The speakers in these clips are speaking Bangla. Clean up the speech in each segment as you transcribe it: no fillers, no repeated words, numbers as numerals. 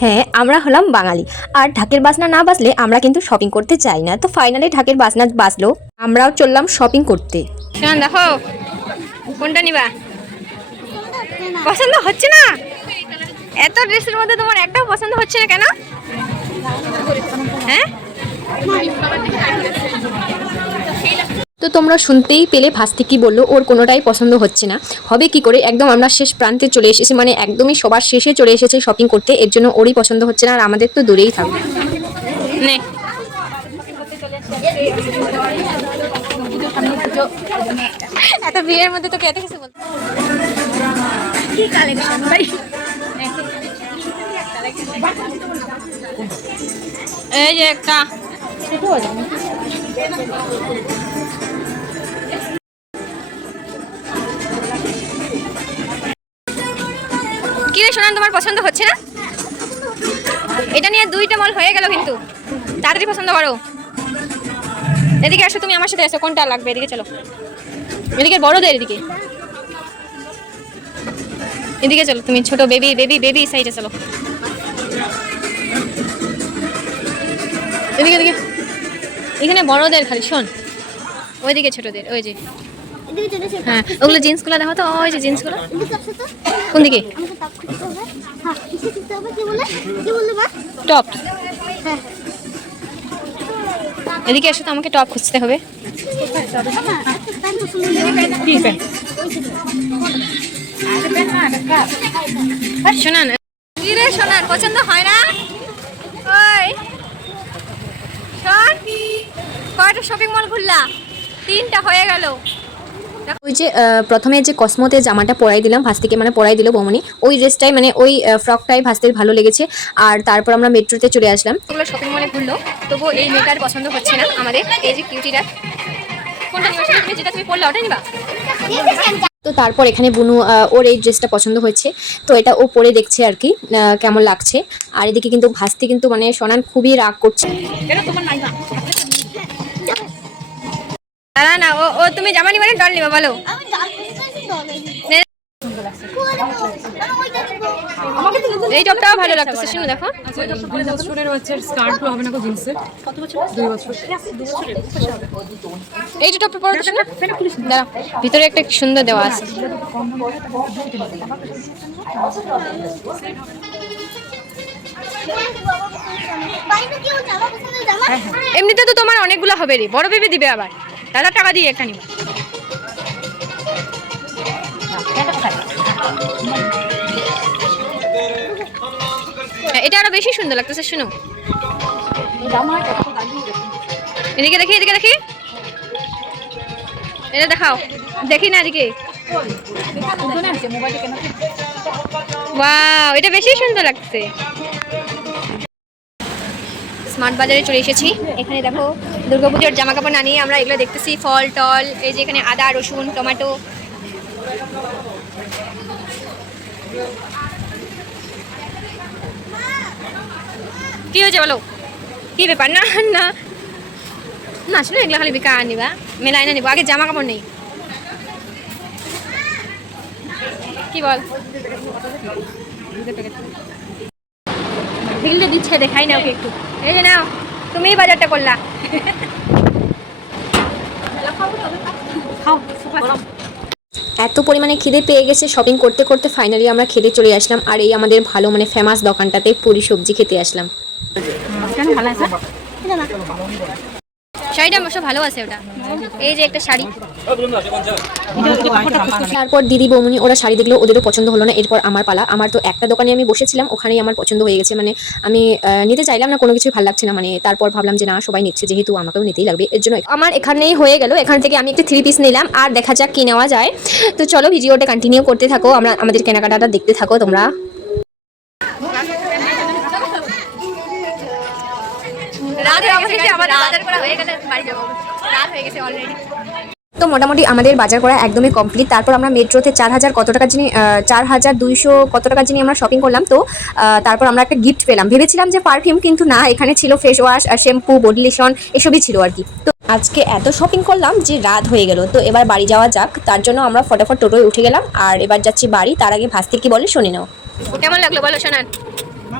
হ্যাঁ, আমরা হলাম বাঙালি। আর ঢাকের বাজনা না বাজলে আমরা কিন্তু শপিং করতে চাই না। তো ফাইনালি ঢাকের বাজনা বাজলো, আমরাও চললাম শপিং করতে। শোন দেখো কোনটা নিবা, পছন্দ হচ্ছে না? এত ড্রেসের মধ্যে তোমার একটাও পছন্দ হচ্ছে না কেন? হ্যাঁ, তো তোমরা শুনতেই পেলে ভাস্তি কি বললো, ওর কোনোটাই পছন্দ হচ্ছে না। হবে কি করে, একদম আমরা শেষ প্রান্তে চলে এসেছি, মানে একদমই সবার শেষে চলে এসেছে শপিং করতে। এর জন্য ওরই পছন্দ হচ্ছে না, আর আমাদের তো দূরেই থাকবে। নে এত ভিড়ের মধ্যে তোকে এত কিছু বলতে কি কালেকশন ভাই। এই যে একটা কি রে শোনান, তোমার পছন্দ হচ্ছে না? এটা নিয়ে দুইটা মল হয়ে গেল, কিন্তু তাড়াতাড়ি পছন্দ করো। এদিকে আসো, তুমি আমার সাথে আসো, কোনটা লাগবে? এদিকে চলো, এদিকে বড়দের এদিকে, এদিকে চলো। তুমি ছোট বেবি বেবি বেবি সাইডে চলো, এদিকে এদিকে। এখানে বড়দের খালি, শোন ওইদিকে ছোটদের, ওই যে হ্যাঁ ওগুলো জিন্সগুলো দেখো তো, ওই যে জিন্সগুলো। কোন দিকে? টপ। এদিকে এসে তো আমাকে টপ খুঁজতে হবে। শোনান কি রে শোনান, পছন্দ হয় না? ওই শোন, কয়টা শপিং মল ঘুরলা? 3টা হয়ে গেল। ওই যে প্রথমে যে কসমোতে জামাটা পরাই দিলাম ভাস্তিকে, মানে পরাই দিল বৌমনি, ওই ড্রেসটাই মানে ওই ফ্রকটাই ভাস্তির ভালো লেগেছে। আর তারপর আমরা মেট্রোতে চলে আসলাম। ওগুলো শপিং মলে ঘুরলো, তবুও এই মেয়েটার পছন্দ হচ্ছে না আমাদের। এই যে কিউটিটা, কোনটা নিবা? তুমি যেটা তুমি পরলে ওটা নিবা? তো তারপর এখানে বুনু ওর এই ড্রেসটা পছন্দ হয়েছে, তো এটা ও পরে দেখছে আর কি কেমন লাগছে। আর এদিকে কিন্তু ভাস্তি কিন্তু মানে শোনান খুবই রাগ করছে। না না, ও তুমি জামা নিবা না ডল নিবা বলো? এই টপটাও ভালো লাগতেছে, শুনো দেখো। এই যে টপটা পরো, দাঁড়া, ভিতরে একটা সুন্দর দেওয়া আছে। এমনিতে তো তোমার অনেকগুলো হবে রে, বড় ভেবে দিবে আবার। দাদা টাকা দিয়ে একটা নিবা। এটা আরো বেশি সুন্দর লাগতেছে, শুনো। এদিকে দেখি, এদিকে দেখি, এটা দেখাও, দেখি না এদিকে। ওয়াও, এটা বেশি সুন্দর লাগছে। স্মার্ট বাজারে চলে এসেছি। এখানে দেখো দুর্গাপুজোর জামা কাপড় না নিয়ে আমরা এগুলো দেখতেছি, ফল টল। এই যে এখানে আদা রসুন টমেটো। কি হয়েছে বলো, কি ব্যাপার? না না না, শুনো, এগুলো খালি বেকার নিবা, মেলায় না নিবো। আগে জামা কাপড় নেই, কি বল? ঢিলটা দিচ্ছে, দেখাই না ওকে একটু। এই যে নাও, তুমিই বাজারটা করলা। এত পরিমাণে খিদে পেয়ে গেছে, শপিং করতে করতে ফাইনালি আমরা খেতে চলে আসলাম। আর এই আমাদের ভালো মানে ফেমাস দোকানটাতে পুরি সবজি খেতে আসলাম। শাড়িটা অবশ্য ভালো আছে ওটা, এই যে একটা শাড়ি। তারপর দিদি বৌমনি ওরা শাড়ি দেখলো, ওদেরও পছন্দ হলো না। এরপর আমার পালা। আমার তো একটা দোকানে আমি বসেছিলাম, ওখানেই আমার পছন্দ হয়ে গেছে। মানে আমি নিতে চাইলাম না, কোনো কিছুই ভালো লাগছে না। মানে তারপর ভাবলাম যে না, সবাই নিচ্ছে যেহেতু আমাকেও নিতেই লাগবে, এর জন্য আমার এখানেই হয়ে গেল। এখান থেকে আমি একটা 3 পিস নিলাম, আর দেখা যাক কি নেওয়া যায়। তো চলো ভিডিওটা কন্টিনিউ করতে থাকো, আমাদের কেনাকাটাটা দেখতে থাকো তোমরা। তো মোটামুটি আমাদের বাজার করা একদমই কমপ্লিট। তারপর আমরা মেট্রোতে 4000 কত টাকা যিনি 4200 কত টাকা যিনি আমরা শপিং করলাম। তো তারপর আমরা একটা গিফট পেলাম, ভেবেছিলাম যে পারফিউম, কিন্তু না, এখানে ছিল face wash, shampoo, body lotion, এসবই ছিল আর কি। তো আজকে এত শপিং করলাম যে রাত হয়ে গেল। তো এবার বাড়ি যাওয়া যাক, তার জন্য আমরা ফটাফট টোটোয় উঠে গেলাম। আর এবার যাচ্ছি বাড়ি, তার আগে ভাস্তি কি বলে শুনে নাও। কেমন লাগলো বলো শোনান?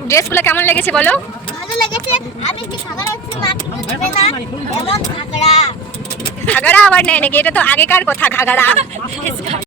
ড্রেসগুলো কেমন লেগেছে বলো? ভালো লেগেছে। আমি কি খাবার হচ্ছে মা কিনে দেবে না এমন ঘাগড়া ঘাগড়া আবার নেয় নাকি? এটা তো আগেকার কথা, ঘাগড়া।